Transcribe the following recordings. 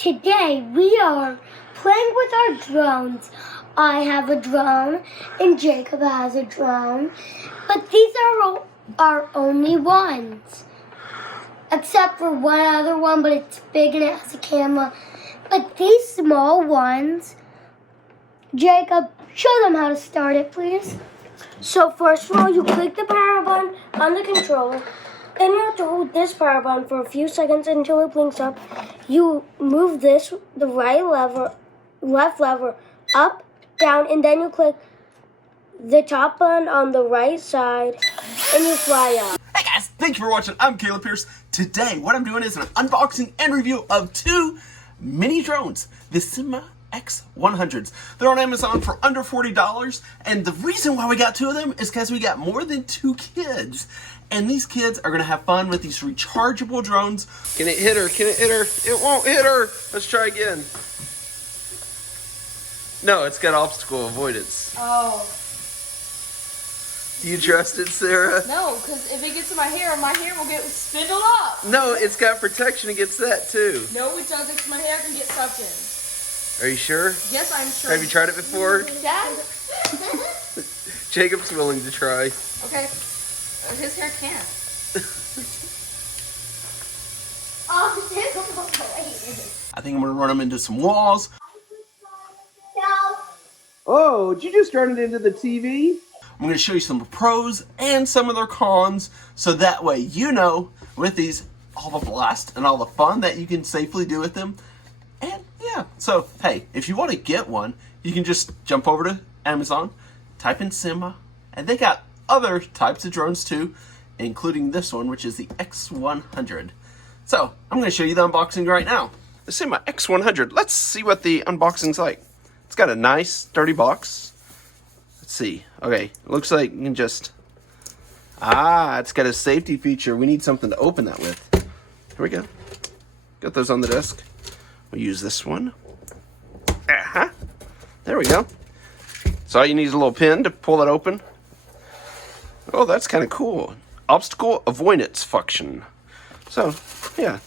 Today we are playing with our drones. I have a drone and Jacob has a drone, but these are our only ones. Except for one other one, but it's big and it has a camera. But these small ones, Jacob, show them how to start it, please. So first of all, you click the power button on the controller. Then you have to hold this power button for a few seconds until it blinks up. You move this, the left lever, up, down, and then you click the top button on the right side, and you fly up. Hey guys, thank you for watching. I'm Caleb Pierce. Today, what I'm doing is an unboxing and review of two mini drones, the SYMA X100s. They're on Amazon for under $40, and the reason why we got two of them is because we got more than two kids. And these kids are going to have fun with these rechargeable drones. Can it hit her? Can it hit her? It won't hit her. Let's try again. No, it's got obstacle avoidance. Oh. Do you trust it, Sarah? No, because if it gets in my hair will get spindled up. No, it's got protection against that too. No, it doesn't, because my hair can get sucked in. Are you sure? Yes, I'm sure. Have you tried it before? Dad? Jacob's willing to try. Okay. His hair can't. Oh, this is great. I think I'm going to run them into some walls. No. Oh, did you just run it into the TV? I'm going to show you some pros and some of their cons, so that way you know with these all the blast and all the fun that you can safely do with them. And yeah, so hey, if you want to get one, you can just jump over to Amazon, type in SYMA, and they got other types of drones too, including this one, which is the X100. So I'm going to show you the unboxing right now. The SYMA X100. Let's see what the unboxing's like. It's got a nice sturdy box. Let's see. Okay, it looks like you can just... it's got a safety feature. We need something to open that with. Here we go. Got those on the desk. We'll use this one. There we go. So all you need is a little pin to pull that open. Oh, that's kind of cool. Obstacle avoidance function. So, yeah.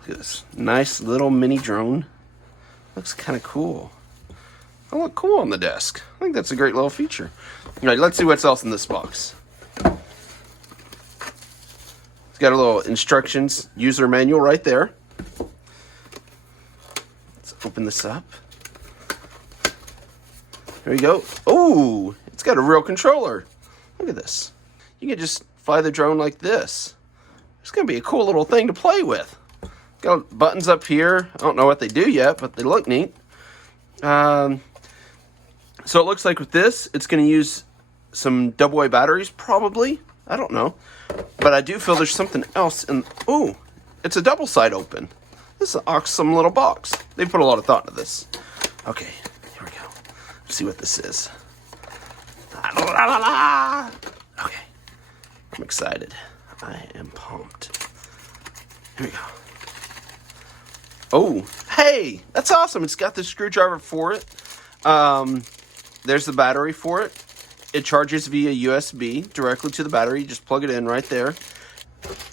Look at this. Nice little mini drone. Looks kind of cool. Oh, look cool on the desk. I think that's a great little feature. All right, let's see what's else in this box. It's got a little instructions, user manual right there. Let's open this up. Here we go. Oh, it's got a real controller. Look at this. You can just fly the drone like this. It's going to be a cool little thing to play with. Got buttons up here. I don't know what they do yet, but they look neat. So it looks like with this, it's going to use some AA batteries, probably. I don't know. But I do feel there's something else in... Oh, it's a double side open. This is an awesome little box. They put a lot of thought into this. Okay, here we go. Let's see what this is. Okay, I'm excited. I am pumped. Here we go. Oh, hey, that's awesome. It's got the screwdriver for it. There's the battery for it. It charges via USB directly to the battery. You just plug it in right there.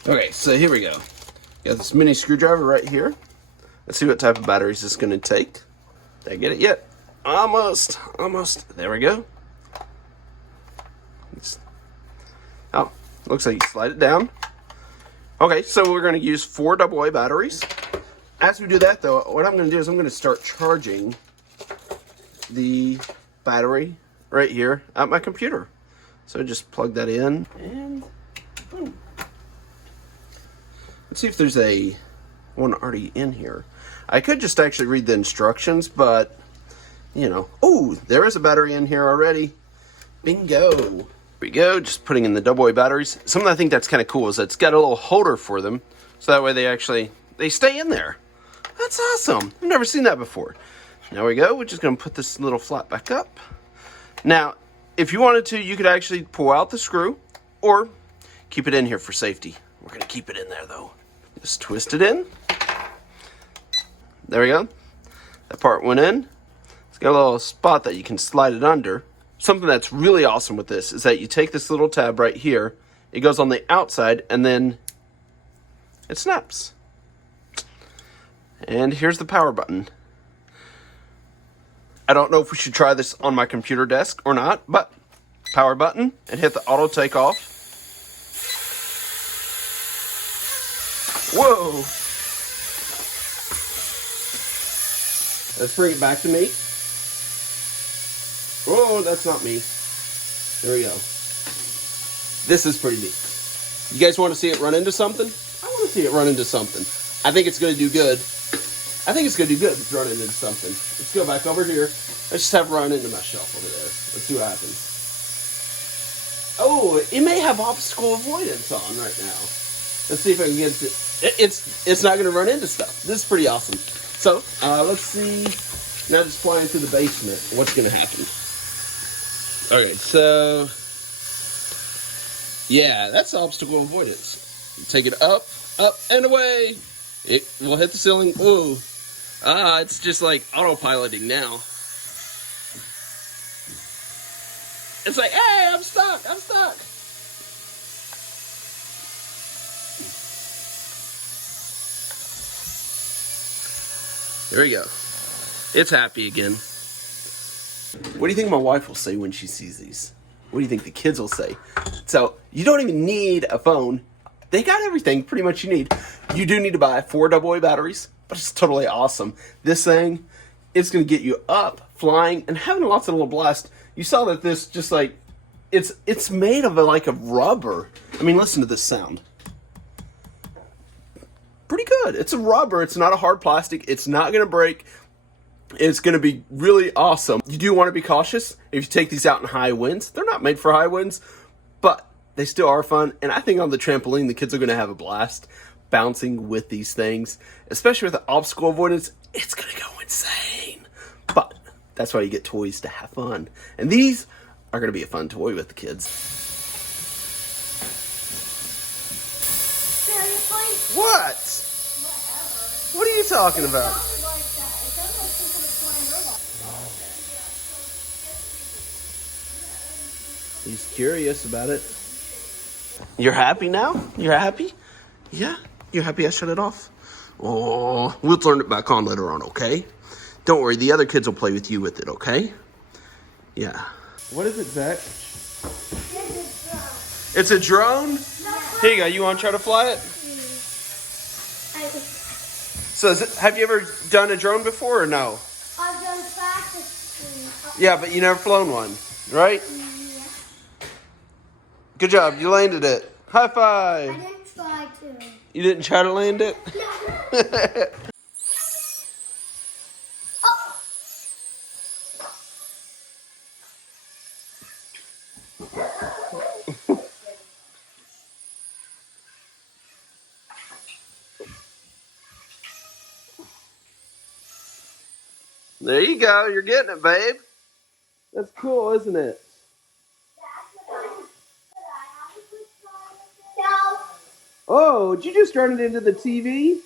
Okay, so here we go. Got this mini screwdriver right here. Let's see what type of batteries it's going to take. Did I get it yet? Almost. There we go. Oh, looks like you slide it down. Okay, so we're going to use 4 AA batteries. As we do that, though, what I'm going to do is I'm going to start charging the battery right here at my computer. So just plug that in, and boom. Let's see if there's one already in here. I could just actually read the instructions, but, you know. Oh, there is a battery in here already. Bingo. Here we go, just putting in the AA batteries. Something I think that's kind of cool is that it's got a little holder for them, so that way they stay in there. That's awesome. I've never seen that before. There we go. We're just going to put this little flap back up. Now, if you wanted to, you could actually pull out the screw or keep it in here for safety. We're going to keep it in there, though. Just twist it in. There we go. That part went in. It's got a little spot that you can slide it under. Something that's really awesome with this is that you take this little tab right here. It goes on the outside, and then it snaps. And here's the power button. I don't know if we should try this on my computer desk or not, but power button and hit the auto takeoff. Whoa! Let's bring it back to me. Oh, that's not me. There we go. This is pretty neat. You guys want to see it run into something? I want to see it run into something. I think it's going to do good. I think it's going to do good if it's running into something. Let's go back over here. Let's just have it run into my shelf over there. Let's see what happens. Oh, it may have obstacle avoidance on right now. Let's see if I can get it. It's not going to run into stuff. This is pretty awesome. So, let's see. Now just flying through the basement. What's going to happen? Okay, so... yeah, that's obstacle avoidance. Take it up, up, and away. It will hit the ceiling. Ooh. It's just like autopiloting now. It's like, hey, I'm stuck. There we go. It's happy again. What do you think my wife will say when she sees these? What do you think the kids will say? So, you don't even need a phone. They got everything pretty much you need. You do need to buy 4 AA batteries, but it's totally awesome. This thing, it's going to get you up, flying, and having lots of little blast. You saw that this just like, it's made of like a rubber. I mean, listen to this sound. Pretty good. It's a rubber. It's not a hard plastic. It's not going to break. It's going to be really awesome. You do want to be cautious if you take these out in high winds. They're not made for high winds, but they still are fun. And I think on the trampoline, the kids are going to have a blast bouncing with these things, especially with the obstacle avoidance. It's going to go insane. But that's why you get toys to have fun. And these are going to be a fun toy with the kids. Seriously? What? What are you talking about? He's curious about it. You're happy now? You're happy? Yeah? You're happy I shut it off? Oh, we'll turn it back on later on, okay? Don't worry, the other kids will play with you with it, okay? Yeah. What is it, Zach? It's a drone? Here you go. You want to try to fly it? So, have you ever done a drone before or no? I've done practice. Yeah, but you never flown one, right? Good job, you landed it. High five. I didn't try to. You didn't try to land it? There you go, you're getting it, babe. That's cool, isn't it? Oh, did you just run it into the TV?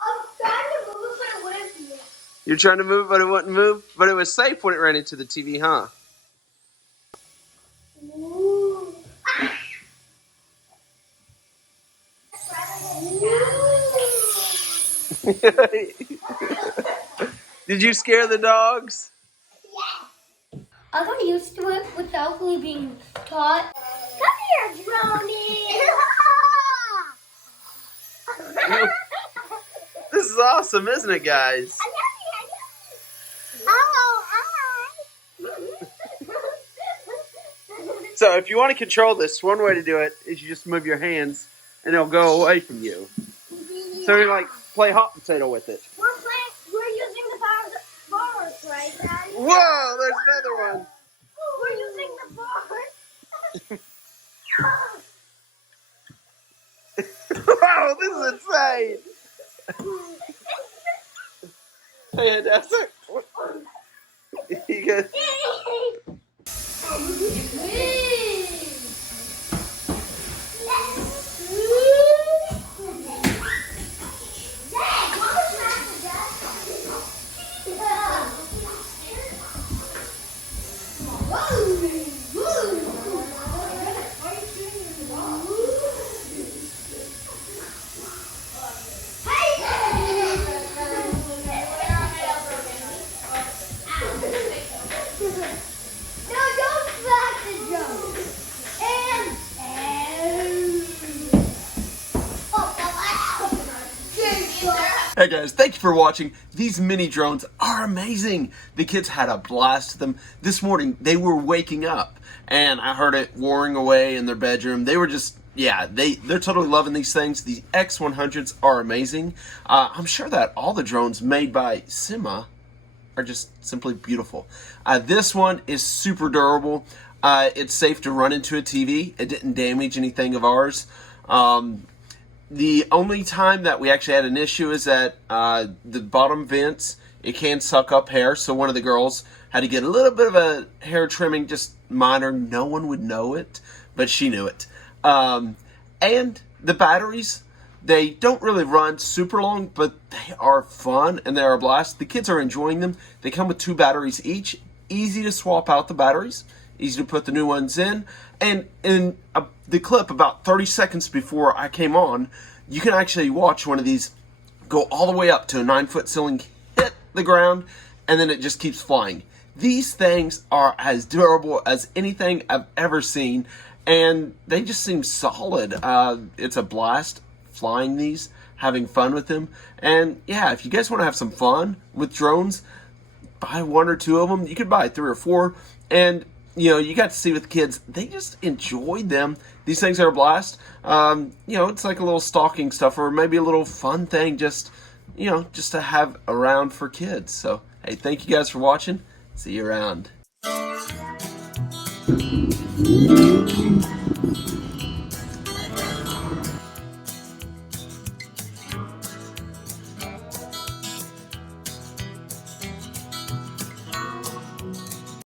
I'm trying to move it, but it wouldn't move. You're trying to move it, but it wouldn't move? But it was safe when it ran into the TV, huh? Ooh. Did you scare the dogs? I got used to it without really being taught. Come here, Droney. This is awesome, isn't it, guys? Oh, hi. So if you want to control this, one way to do it is you just move your hands and it'll go away from you. So you like play hot potato with it. We're using the bars, right, Daddy? Whoa, there's another one. We're using the bars. Wow, this is insane. Hey, that's it. You good? Hey guys, thank you for watching. These mini drones are amazing. The kids had a blast with them. This morning, they were waking up, and I heard it whirring away in their bedroom. They were just, yeah, they're totally loving these things. The X100s are amazing. I'm sure that all the drones made by SYMA are just simply beautiful. This one is super durable. It's safe to run into a TV. It didn't damage anything of ours. The only time that we actually had an issue is that the bottom vents, it can suck up hair. So one of the girls had to get a little bit of a hair trimming, just minor. No one would know it, but she knew it. And the batteries, they don't really run super long, but they are fun and they are a blast. The kids are enjoying them. They come with 2 batteries each. Easy to swap out the batteries. Easy to put the new ones in. And in the clip about 30 seconds before I came on, you can actually watch one of these go all the way up to a 9-foot ceiling, hit the ground, and then it just keeps flying. These things are as durable as anything I've ever seen, and they just seem solid. It's a blast flying these, having fun with them. And yeah, if you guys want to have some fun with drones, buy 1 or 2 of them. You could buy 3 or 4, and you know, you got to see with the kids, they just enjoyed them. These things are a blast. You know, it's like a little stocking stuffer, or maybe a little fun thing, just, you know, just to have around for kids. So, hey, thank you guys for watching. See you around.